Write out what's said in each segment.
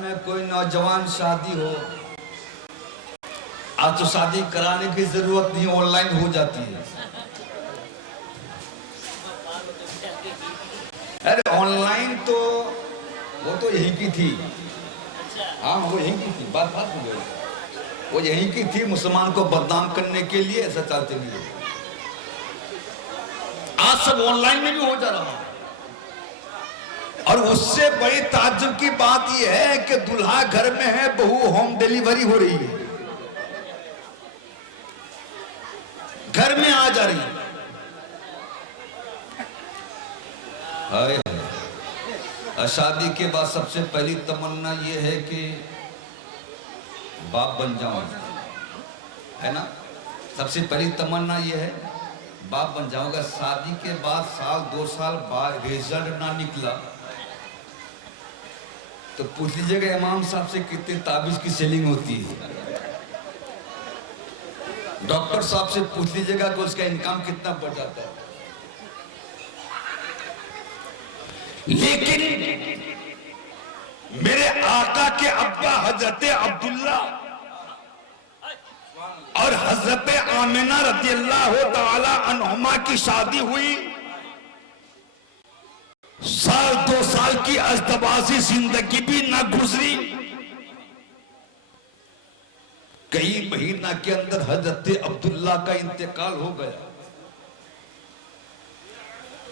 में कोई नौजवान शादी हो, आज तो शादी कराने की जरूरत नहीं, ऑनलाइन हो जाती है। अरे ऑनलाइन तो वो तो यहीं की थी। हाँ वो यहीं की थी, बात हो गई। वो यहीं की थी, मुसलमान को बदनाम करने के लिए ऐसा चाहते हुए। आज सब ऑनलाइन में भी हो जा रहा है। और उससे बड़ी ताज्जुब की बात यह है कि दूल्हा घर में है, बहू होम डिलीवरी हो रही है, घर में आ जा रही है। शादी के बाद सबसे पहली तमन्ना यह है कि बाप बन जाऊं, है ना। सबसे पहली तमन्ना यह है बाप बन जाऊंगा। शादी के बाद साल 2 साल बाद रिजल्ट ना निकला तो पूछ लीजिएगा इमाम साहब से कितनी ताबीज की सेलिंग होती है। डॉक्टर साहब से पूछ लीजिएगा कि उसका इनकम कितना बढ़ जाता है। लेकिन मेरे आका के अब्बा हजरत अब्दुल्ला और हजरत आमिना रज़ियल्लाहु ताला अन्हुमा की शादी हुई। साल 2 साल की अज़दवाजी जिंदगी भी ना गुजरी, कई महीना के अंदर हजरत अब्दुल्ला का इंतकाल हो गया।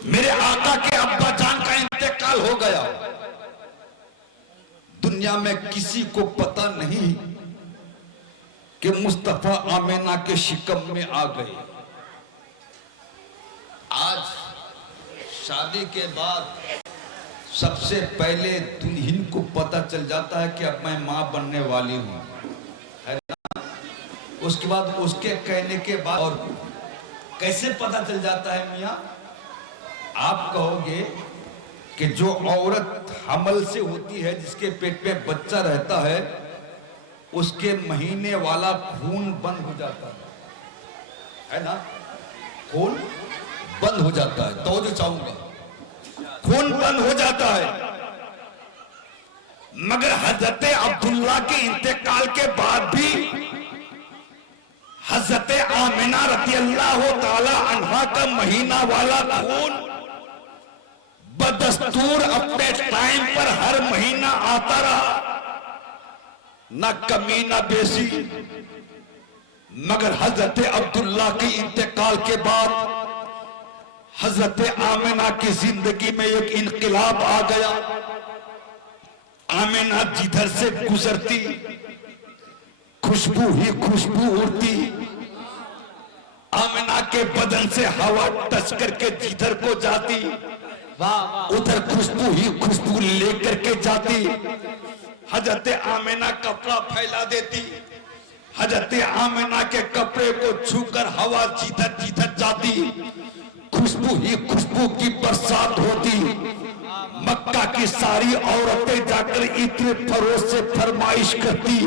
मेरे आका के अब्बा जान का इंतकाल हो गया। दुनिया में किसी को पता नहीं कि मुस्तफा आमिना के शिकम में आ गए। आज शादी के बाद सबसे पहले दुल्हन को पता चल जाता है कि अब मैं मां बनने वाली हूं, है ना। उसके बाद उसके कहने के बाद और कैसे पता चल जाता है मियां? आप कहोगे कि जो औरत हमल से होती है, जिसके पेट में बच्चा रहता है, उसके महीने वाला खून बंद हो जाता है ना। खून बंद हो जाता है, तो जो चाहूंगा खून बंद हो जाता है। मगर हजरत अब्दुल्ला के इंतकाल के बाद भी हजरत आमिना रज़ियल्लाहु ताला अन्हा का महीना वाला खून बदस्तूर अपने टाइम पर हर महीना आता रहा, ना कमी ना बेसी। मगर हजरत अब्दुल्ला के इंतकाल के बाद हजरत आमिना की जिंदगी में एक इनकलाब आ गया। आमिना जिधर से गुजरती खुशबू ही खुशबू उड़ती। आमिना के बदन से हवा टच करके जिधर को जाती उधर खुशबू ही खुशबू लेकर के जाती। हजरत आमिना कपड़ा फैला देती। हजरत आमिना के कपड़े को छूकर हवा जिधर जिधर जाती खुशबू ही खुशबू की बरसात होती। मक्का की सारी औरतें जाकर इतने फरोश से फरमाइश करती,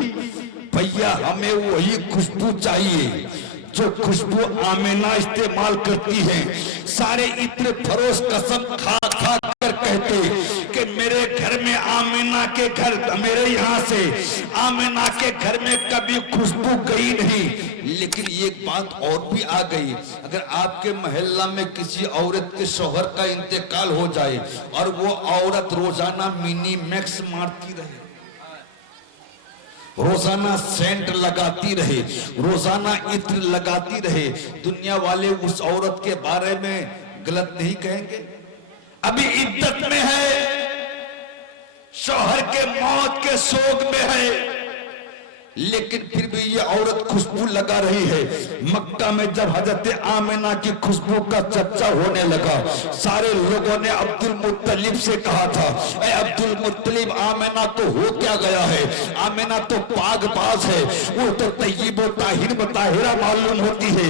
भैया हमें वही खुशबू चाहिए जो खुशबू आमिना इस्तेमाल करती है। सारे इतने फरोश कसम खा खा कर कहते कि मेरे घर में आमिना के घर, मेरे यहाँ से आमिना के घर में कभी खुशबू गई नहीं। लेकिन एक बात और भी आ गई, अगर आपके मोहल्ला में किसी औरत के शौहर का इंतकाल हो जाए और वो औरत रोजाना मिनी मैक्स मारती रहे, रोजाना सेंट लगाती रहे, रोजाना इत्र लगाती रहे, दुनिया वाले उस औरत के बारे में गलत नहीं कहेंगे? अभी इद्दत में है, शौहर के मौत के शोक में है, लेकिन फिर भी ये औरत खुशबू लगा रही है। मक्का में जब हजरत आमिना की खुशबू का चर्चा होने लगा, सारे लोगों ने अब्दुल मुत्तलिब से कहा था, ऐ अब्दुल मुत्तलिब, आमिना को हो क्या गया है? आमिना तो पागबाज है, वो तो तय्यब व ताहिर व ताहिरा मालूम होती है।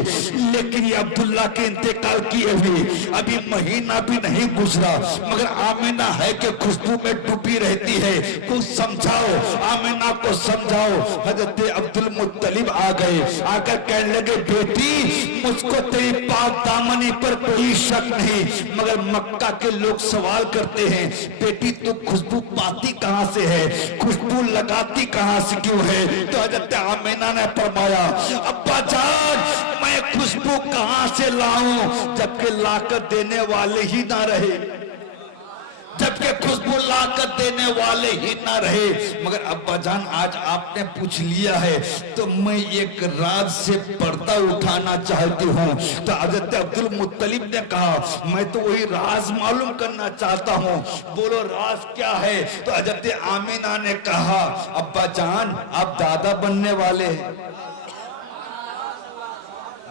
लेकिन ये अब्दुल्ला के इंतकाल किए हुए अभी महीना भी नहीं गुजरा, मगर आमिना है कि खुशबू में डूबी रहती है। कुछ समझाओ, आमिना को समझाओ। हजरत अब्दुल मुत्तलिब आ गए, आकर कहने लगे, बेटी मुझको तेरी पाक दामनी पर कोई शक नहीं, मगर मक्का के लोग सवाल करते हैं, बेटी तू खुशबू पाती कहां से है? खुशबू लगाती कहां से क्यों है? तो हजरत आमिना ने फरमाया, अब्बा जान मैं खुशबू कहां से लाऊं जबकि लाकर देने वाले ही ना रहे, जबकि खुशबू लाकर देने वाले ही ना रहे। मगर अब्बा जान आज आपने पूछ लिया है तो मैं एक राज से पर्दा उठाना चाहती हूँ। तो हजरत अब्दुल मुत्तलिब ने कहा, मैं तो वही राज मालूम करना चाहता हूँ, बोलो राज क्या है? तो हजरत आमिना ने कहा, अब्बा जान आप दादा बनने वाले हैं।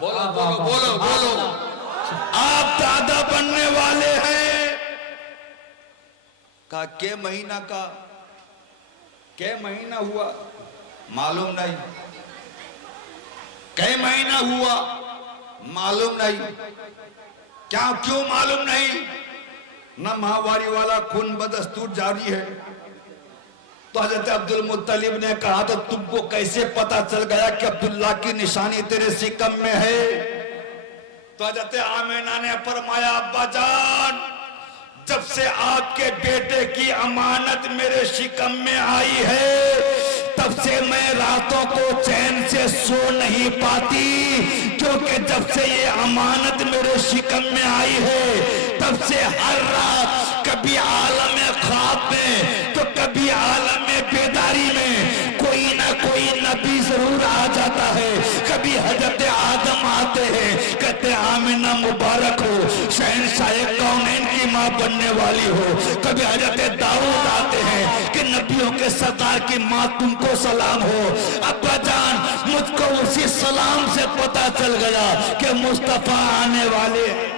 बोलो बोलो बोलो बोलो, आप दादा बनने वाले हैं। कहा के महीना का, के महीना हुआ मालूम नहीं, कै महीना हुआ मालूम नहीं, क्या क्यों मालूम नहीं? ना माहवारी वाला खून बदस्तूर जारी है। तो हजरत अब्दुल मुत्तलिब ने कहा, तो तुमको कैसे पता चल गया कि अब्दुल्ला की निशानी तेरे सिकम में है? तो हजरत आमिना ने फरमाया, अब्बा जान जब से आपके बेटे की अमानत मेरे शिकम में आई है तब से मैं रातों को चैन से सो नहीं पाती, क्योंकि जब से ये अमानत मेरे शिकम में आई है तब से हर रात कभी आलम ख्वाब में तो कभी आलम बेदारी में कोई ना कोई नबी जरूर आ जाता है। कभी हजरत आदम आते हैं, कहते आमिना मुबारक हो, शहंशाह कौनैन की माँ बनने वाली हो। कभी हजरत दाऊद आते हैं कि नबियों के सरदार की माँ तुमको सलाम हो। अब्बा जान मुझको उसी सलाम से पता चल गया कि मुस्तफा आने वाले हैं।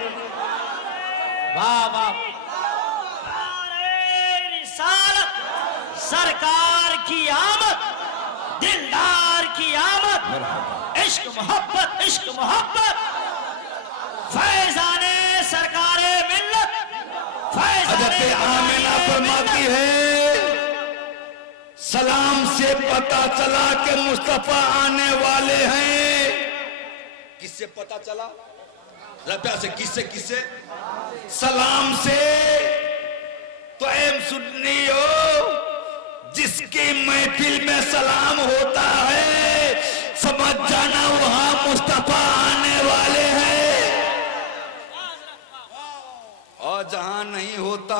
वाह वाह, सरकार की आमद, दिलदार की आमद, इश्क मोहब्बत, इश्क मोहब्बत, फैजाने सरकारे मिल्लत, फैजाने आमिना फरमाती है, सलाम से पता चला कि मुस्तफा आने वाले हैं। किससे पता चला? रब्या से, किससे किससे? सलाम से। तो एम सुन्नी हो, जिसकी महफिल में सलाम होता है समझ जाना वहां मुस्तफा आने वाले हैं, और जहां नहीं होता,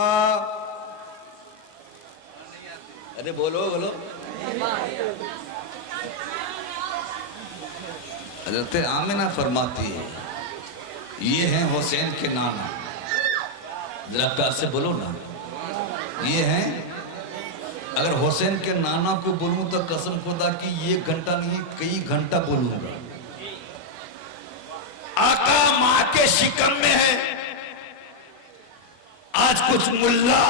अरे बोलो बोलो, हजरत आमिना फरमाती है, ये हैं हुसैन के नाना। जरा प्यार से बोलो ना, ये हैं। अगर हुसैन के नाना को बोलूं तो कसम खुदा की 1 घंटा नहीं कई घंटा बोलूंगा। आका मां के शिकम में है। आज कुछ मुल्ला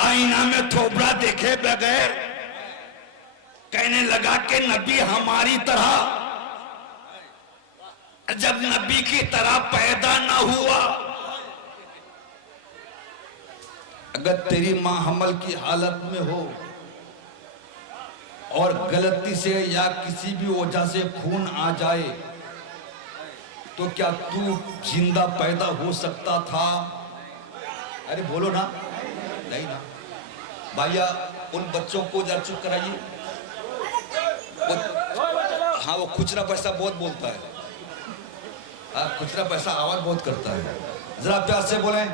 आईना में थोबड़ा देखे बगैर कहने लगा कि नबी हमारी तरह, जब नबी की तरह पैदा ना हुआ। अगर तेरी मां हमल की हालत में हो और गलती से या किसी भी वजह से खून आ जाए तो क्या तू जिंदा पैदा हो सकता था? अरे बोलो ना, नहीं ना। भैया उन बच्चों को जरा चुप कराइए। हाँ वो खुचरा पैसा बहुत बोलता है, हाँ खुचरा पैसा आवाज बहुत करता है। जरा प्यार से बोलें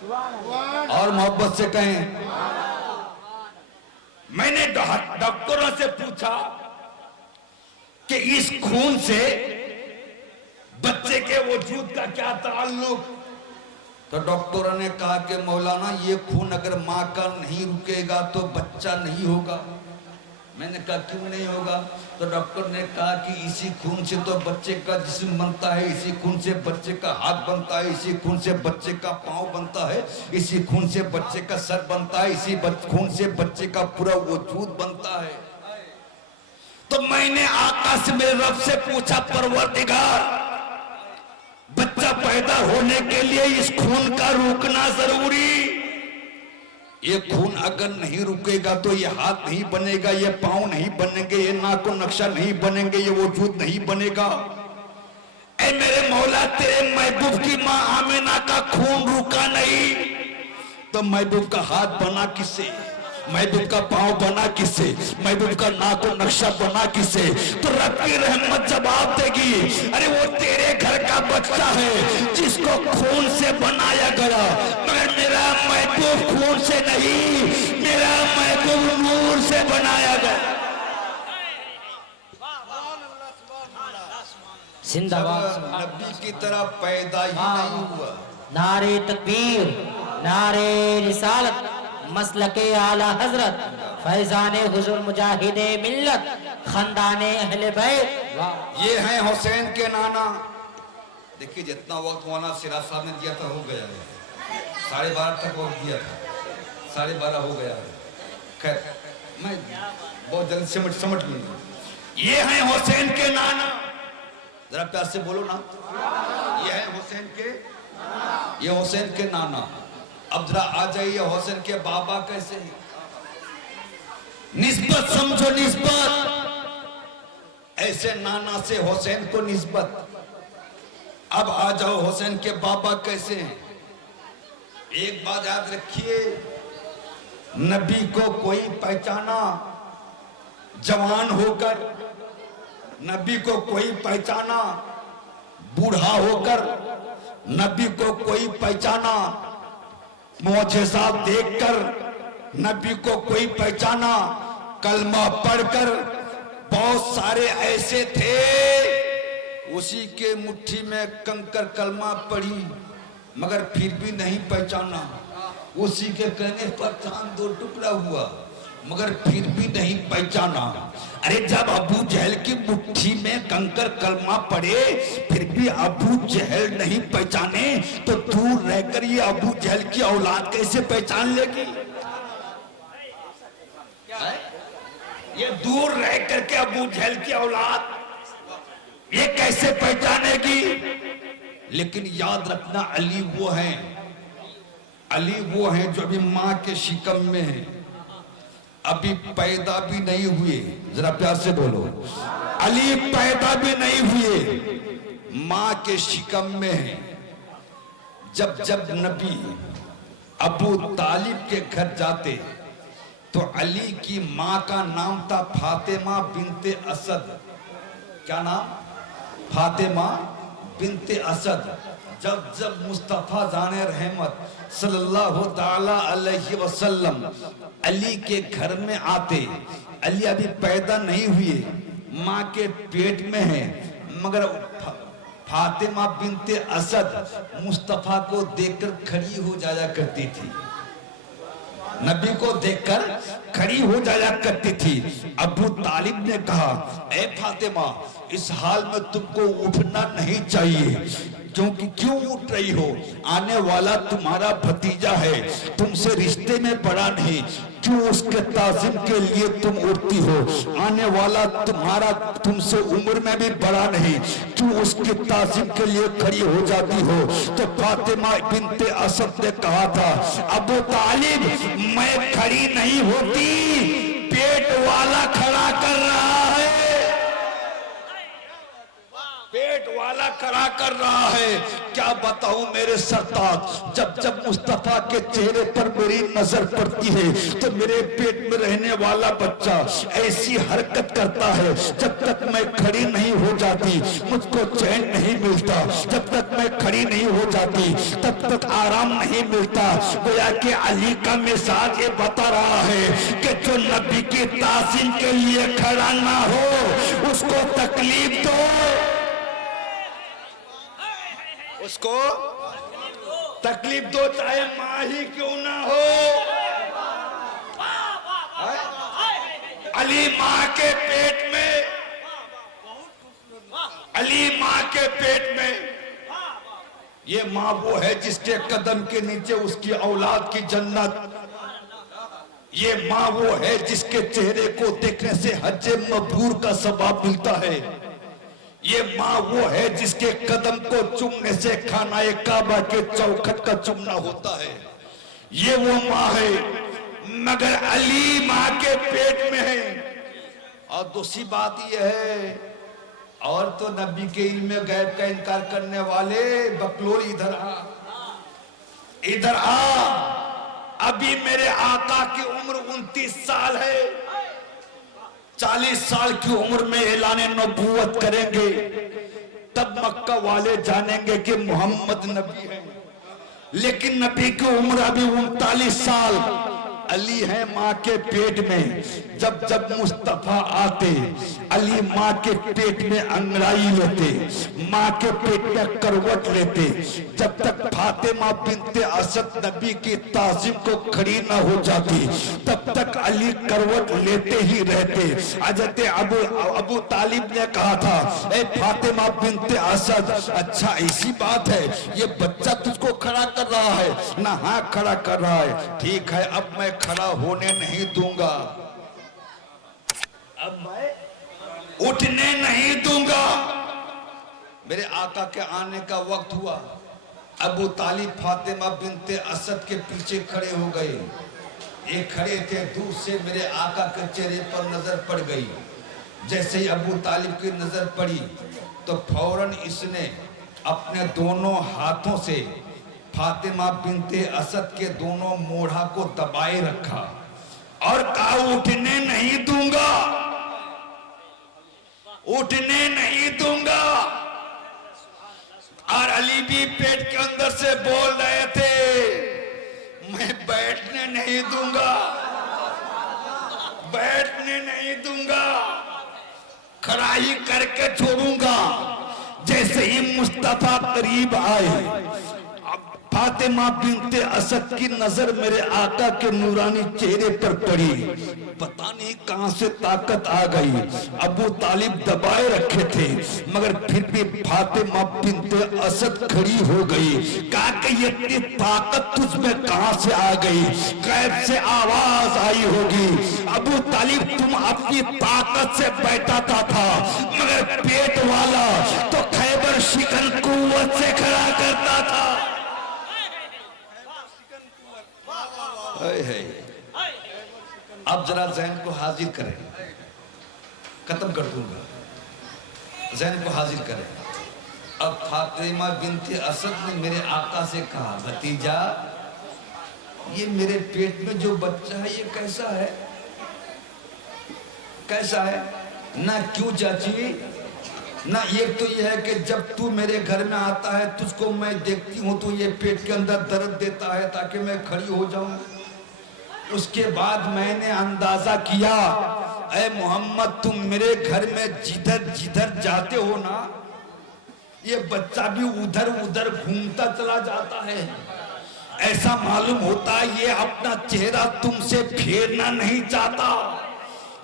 और मोहब्बत से कहें। मैंने डॉक्टरों से पूछा कि इस खून से बच्चे के वजूद का क्या ताल्लुक? तो डॉक्टरों ने कहा कि मौलाना ये खून अगर माँ का नहीं रुकेगा तो बच्चा नहीं होगा। मैंने कहा क्यों नहीं होगा? तो डॉक्टर ने कहा कि इसी खून से तो बच्चे का जिस्म बनता है, इसी खून से बच्चे का हाथ बनता है, इसी खून से बच्चे का पाँव बनता है, इसी खून से बच्चे का सर बनता है, इसी खून से बच्चे का पूरा वजूद बनता है। तो मैंने आका से, मेरे रब से पूछा, परवरदिगार बच्चा पैदा होने के लिए इस खून का रुकना जरूरी? ये खून अगर नहीं रुकेगा तो ये हाथ नहीं बनेगा, ये पांव नहीं बनेंगे, ये नाक को नक्शा नहीं बनेंगे, ये वजूद नहीं बनेगा। ऐ मेरे मौला तेरे महबूब की मां आमिना का खून रुका नहीं तो महबूब का हाथ बना किससे? महबूब का पांव बना किससे, महबूब का नाक को नक्शा बना किससे? तो रब की रहमत जवाब देगी, अरे वो तेरे घर का बच्चा है जिसको खून से बनाया गया, मगर मेरा महबूब खून से नहीं, मेरा महबूब नूर से बनाया गया। जिंदाबाद। नबी की तरह पैदा ही नहीं हुआ। नारे तकबीर, नारे रिसालत, मसलके आला हजरत, फैजाने हुजूर मुजाहिदे मिल्लत, खानदाने अहले बैत। ये हैं हुसैन के नाना। देखिए जितना वक्त मौलाना सिराज साहब ने दिया था हो गया है, 12:30 तक वक्त दिया था, 12:30 हो गया है। खैर मैं बहुत जल्द समझ लूंगा। ये हैं हुसैन के नाना, जरा प्यार से बोलो ना, ये है हुसैन के, ये हुसैन के नाना। अब जरा आ जाइए हुसैन के बाबा कैसे हैं? निस्बत समझो, निस्बत, ऐसे नाना से हुसैन को निस्बत। अब आ जाओ हुसैन के बाबा कैसे हैं? एक बात याद रखिए, नबी को कोई पहचाना जवान होकर, नबी को कोई पहचाना बूढ़ा होकर, नबी को कोई पहचाना मुआजिज़ात देखकर, नबी को कोई पहचाना कलमा पढ़कर। बहुत सारे ऐसे थे उसी के मुट्ठी में कंकर कलमा पढ़ी मगर फिर भी नहीं पहचाना, उसी के कहने पर चांद 2 टुकड़ा हुआ मगर फिर भी नहीं पहचाना। अरे जब अबू जहल की मुट्ठी में कंकर कलमा पड़े फिर भी अबू जहल नहीं पहचाने तो दूर रहकर ये अबू जहल की औलाद कैसे पहचान लेगी? ये दूर रह करके अबू जहल की औलाद ये कैसे पहचानेगी? लेकिन याद रखना अली वो हैं, अली वो हैं जो अभी मां के शिकम में है, अभी पैदा भी नहीं हुए। जरा प्यार से बोलो, अली पैदा भी नहीं हुए, मां के शिकम में है। जब जब नबी अबू तालिब के घर जाते तो अली की मां का नाम था फातिमा बिनते असद। क्या नाम? फातिमा बिनते असद। जब जब मुस्तफा जाने रहमत सल्लल्लाहु ताला अलैहि वसल्लम अली के घर में आते, अली अभी पैदा नहीं हुए, मां के पेट में है, मगर फातिमा बिनते असद मुस्तफा को देखकर खड़ी हो जाया करती थी, नबी को देखकर खड़ी हो जाया करती थी। अबू तालिब ने कहा, ए फातिमा, इस हाल में तुमको उठना नहीं चाहिए, क्योंकि क्यों उठ रही हो? आने वाला तुम्हारा भतीजा है, तुमसे रिश्ते में बड़ा नहीं, क्यों उसके ताज़ीम के लिए तुम उठती हो? आने वाला तुम्हारा तुमसे उम्र में भी बड़ा नहीं, क्यों उसके ताज़ीम के लिए खड़ी हो जाती हो? तो फातिमा बिनते असद ने कहा था, अबू तालिब, मैं खड़ी नहीं होती, पेट वाला खड़ा कर रहा है, पेट वाला खड़ा कर रहा है। क्या बताऊं मेरे सरताज, जब जब मुस्तफा के चेहरे पर मेरी नजर पड़ती है तो मेरे पेट में रहने वाला बच्चा ऐसी हरकत करता है, जब तक मैं खड़ी नहीं हो जाती मुझको चैन नहीं मिलता, जब तक मैं खड़ी नहीं हो जाती तब तक आराम नहीं मिलता। गोया कि अली का मिजाज ये बता रहा है कि जो नबी की ताज़ीम के लिए खड़ा ना हो उसको तकलीफ दो, उसको तकलीफ दो, चाहे मां ही क्यों ना हो। अली मां के पेट में, अली मां के पेट में, ये मां वो है जिसके कदम के नीचे उसकी औलाद की जन्नत, ये मां वो है जिसके चेहरे को देखने से हज्जे मबरूर का सवाब मिलता है, ये माँ वो है जिसके कदम को चूमने से खानाए काबा के चौखट का चुमना होता है, ये वो माँ है। मगर अली माँ के पेट में है। और दूसरी बात यह है, और तो नबी के इल्म गैब का इनकार करने वाले बकलोल, इधर आ, इधर आ, अभी मेरे आका की उम्र 29 साल है। 40 साल की उम्र में ऐलान नबूवत करेंगे, तब मक्का वाले जानेंगे कि मोहम्मद नबी है। लेकिन नबी की उम्र अभी 39 साल। अली है माँ के पेट में। जब जब मुस्तफा आते, अली माँ के पेट में अंगड़ाई लेते, माँ के पेट में करवट लेते। जब तक फातिमा बिनते असद नबी की ताज़ीम को खड़ी न हो जाती, तब तक अली करवट लेते ही रहते। हज़रत अबू तालिब ने कहा था, ए फातिमा बिनते असद, अच्छा ऐसी बात है, ये बच्चा तुझको खड़ा कर रहा है ना? हाँ खड़ा कर रहा है। ठीक है, अब मैं खड़ा होने नहीं दूंगा, अब मैं उठने नहीं दूंगा। मेरे आका के आने का वक्त हुआ। अबू तालिब फातिमा बिनते असद के पीछे खड़े हो गए। ये खड़े थे, दूर से मेरे आका के चेहरे पर नजर पड़ गई। जैसे ही अबू तालिब की नजर पड़ी तो फौरन इसने अपने दोनों हाथों से फातिमा बिनते असद के दोनों मोढ़ा को दबाए रखा और कहा, उठने नहीं दूंगा, उठने नहीं दूंगा। और अली भी पेट के अंदर से बोल रहे थे, मैं बैठने नहीं दूंगा, बैठने नहीं दूंगा, खड़ा ही करके छोड़ूंगा। जैसे ही मुस्तफा करीब आए, फातिमा बिनते असद की नजर मेरे आका के नूरानी चेहरे पर पड़ी। पता नहीं कहां से ताकत आ गई। अबू तालिब दबाए रखे थे, मगर फिर भी फातिमा बिनते असद खड़ी हो गई। कहा कि ये इतनी ताकत तुझमें कहां से आ गई? कैब से आवाज आई होगी, अबू तालिब तुम अपनी ताकत से बैठाता था, मगर पेट वाला तो खैबर शिकन कुव्वत से खड़ा करता था। है। अब जरा ज़हन को हाजिर करें, खत्म कर दूंगा, ज़हन को हाजिर करें। अब फातिमा बिनते असद ने मेरे आका से कहा, भतीजा ये मेरे पेट में जो बच्चा है ये कैसा है? कैसा है? ना क्यों चाची, ना ये तो ये है कि जब तू मेरे घर में आता है तुझको मैं देखती हूँ तो ये पेट के अंदर दर्द देता है ताकि मैं खड़ी हो जाऊं। उसके बाद मैंने अंदाजा किया, ऐ मोहम्मद तुम मेरे घर में जिधर जिधर जाते हो ना, ये बच्चा भी उधर उधर घूमता चला जाता है। ऐसा मालूम होता है ये अपना चेहरा तुमसे फेरना नहीं चाहता,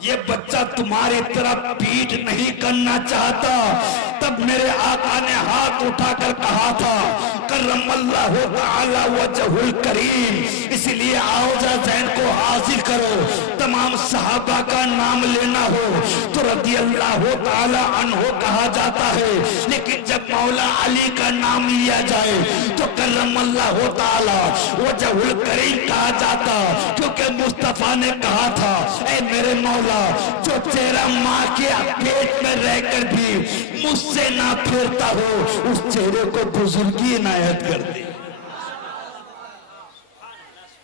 ये बच्चा तुम्हारी तरफ पीठ नहीं करना चाहता। तब मेरे आका ने हाथ उठाकर कहा था, करमल्लाहु तआला वजहुल करीम, इसलिए आओ जा ज़हन को हाजिर करो। तमाम सहाबा का नाम लेना हो तो रज़ियल्लाहु तआला अन्हु कहा जाता है, लेकिन जब मौला अली का नाम लिया जाए तो करमल्लाहु तआला वजहुल करीम कहा जाता, क्योंकि मुस्तफा ने कहा था, ऐ मेरे मौला जो चेहरा माँ के पेट में रहकर भी मुझसे ना फेरता हो, उस चेहरे को बुजुर्गी इनायत कर दे।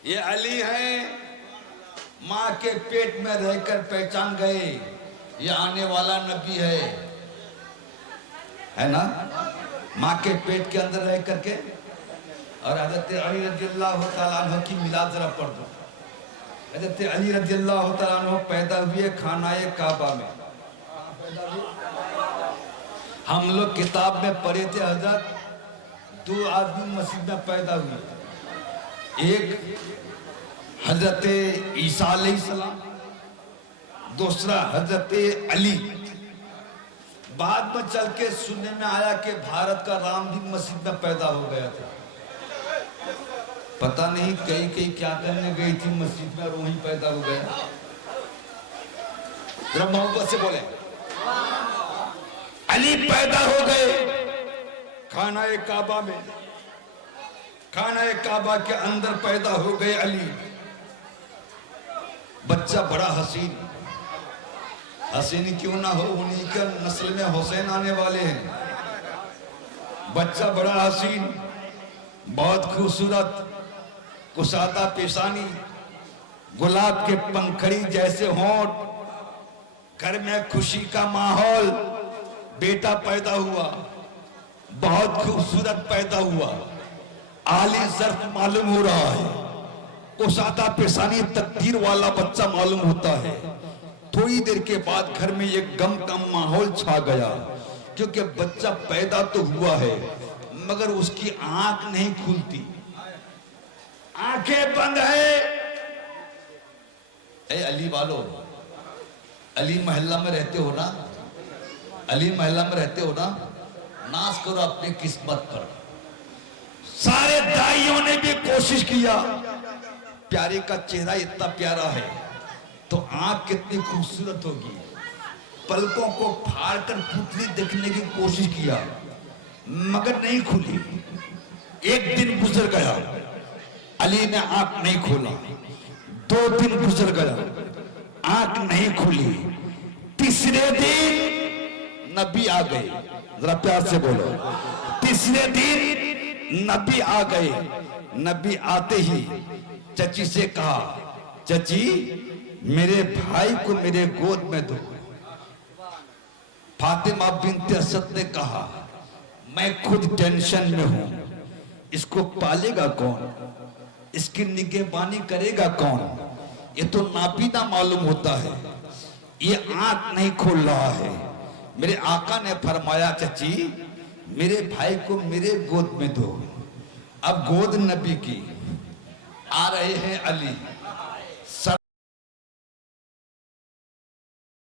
ये अली है, माँ के पेट में रहकर पहचान गए ये आने वाला नबी है ना? माँ के पेट के अंदर रह करके। और हज़रत अली रज़ियल्लाहु तआला अन्हु की मिलाद जरा पढ़ दो। हज़रत अली रज़ियल्लाहु तआला अन्हु पैदा हुए खानाए काबा में। हम लोग किताब में पढ़े थे हज़रत, दो आदमी मस्जिद में पैदा हुए, एक हज़रत ईसा अलैहिस्सलाम, दूसरा हज़रत अली। बाद में चल के सुनने में आया कि भारत का राम भी मस्जिद में पैदा हो गया था। पता नहीं कहीं कहीं क्या करने गई थी मस्जिद में और वहीं पैदा हो गया। जरा मोहब्बत से बोले, अली पैदा हो गए खानाए काबा में, खानाए काबा के अंदर पैदा हो गए अली। बच्चा बड़ा हसीन, हसीन क्यों ना हो, उन्हीं के नस्ल में हुसैन आने वाले हैं। बच्चा बड़ा हसीन, बहुत खूबसूरत, कुशादा पेशानी, गुलाब के पंखड़ी जैसे होंठ, घर में खुशी का माहौल, बेटा पैदा हुआ, बहुत खूबसूरत पैदा हुआ, आली ज़र्फ मालूम हो रहा है, कुशादा पेशानी तकदीर वाला बच्चा मालूम होता है। थोड़ी देर के बाद घर में एक गम का माहौल छा गया, क्योंकि बच्चा पैदा तो हुआ है मगर उसकी आंख नहीं खुलती, आंखें बंद है। ए अली वालों, अली मोहल्ला में रहते हो ना, अली मोहल्ला में रहते हो ना, नाश करो अपनी किस्मत पर। सारे दाइयों ने भी कोशिश किया, प्यारे का चेहरा इतना प्यारा है तो आंख कितनी खूबसूरत होगी, पलकों को फाड़कर पुतली देखने की कोशिश किया मगर नहीं खुली। एक दिन गुजर गया, अली ने आंख नहीं खोला, 2 दिन गुजर गया, आंख नहीं खुली, तीसरे दिन नबी आ गए, जरा प्यार से बोलो, तीसरे दिन नबी आ गए। नबी आते ही चची से कहा, चची मेरे भाई को मेरे गोद में दो। फातिमा बिन्ते असद ने कहा, मैं खुद टेंशन में हूं, इसको पालेगा कौन, इसकी निगहबानी करेगा कौन, ये तो नापीदा मालूम होता है, ये आंख नहीं खोल रहा है। मेरे आका ने फरमाया, चची मेरे भाई को मेरे गोद में दो। अब गोद नबी की, आ रहे हैं अली,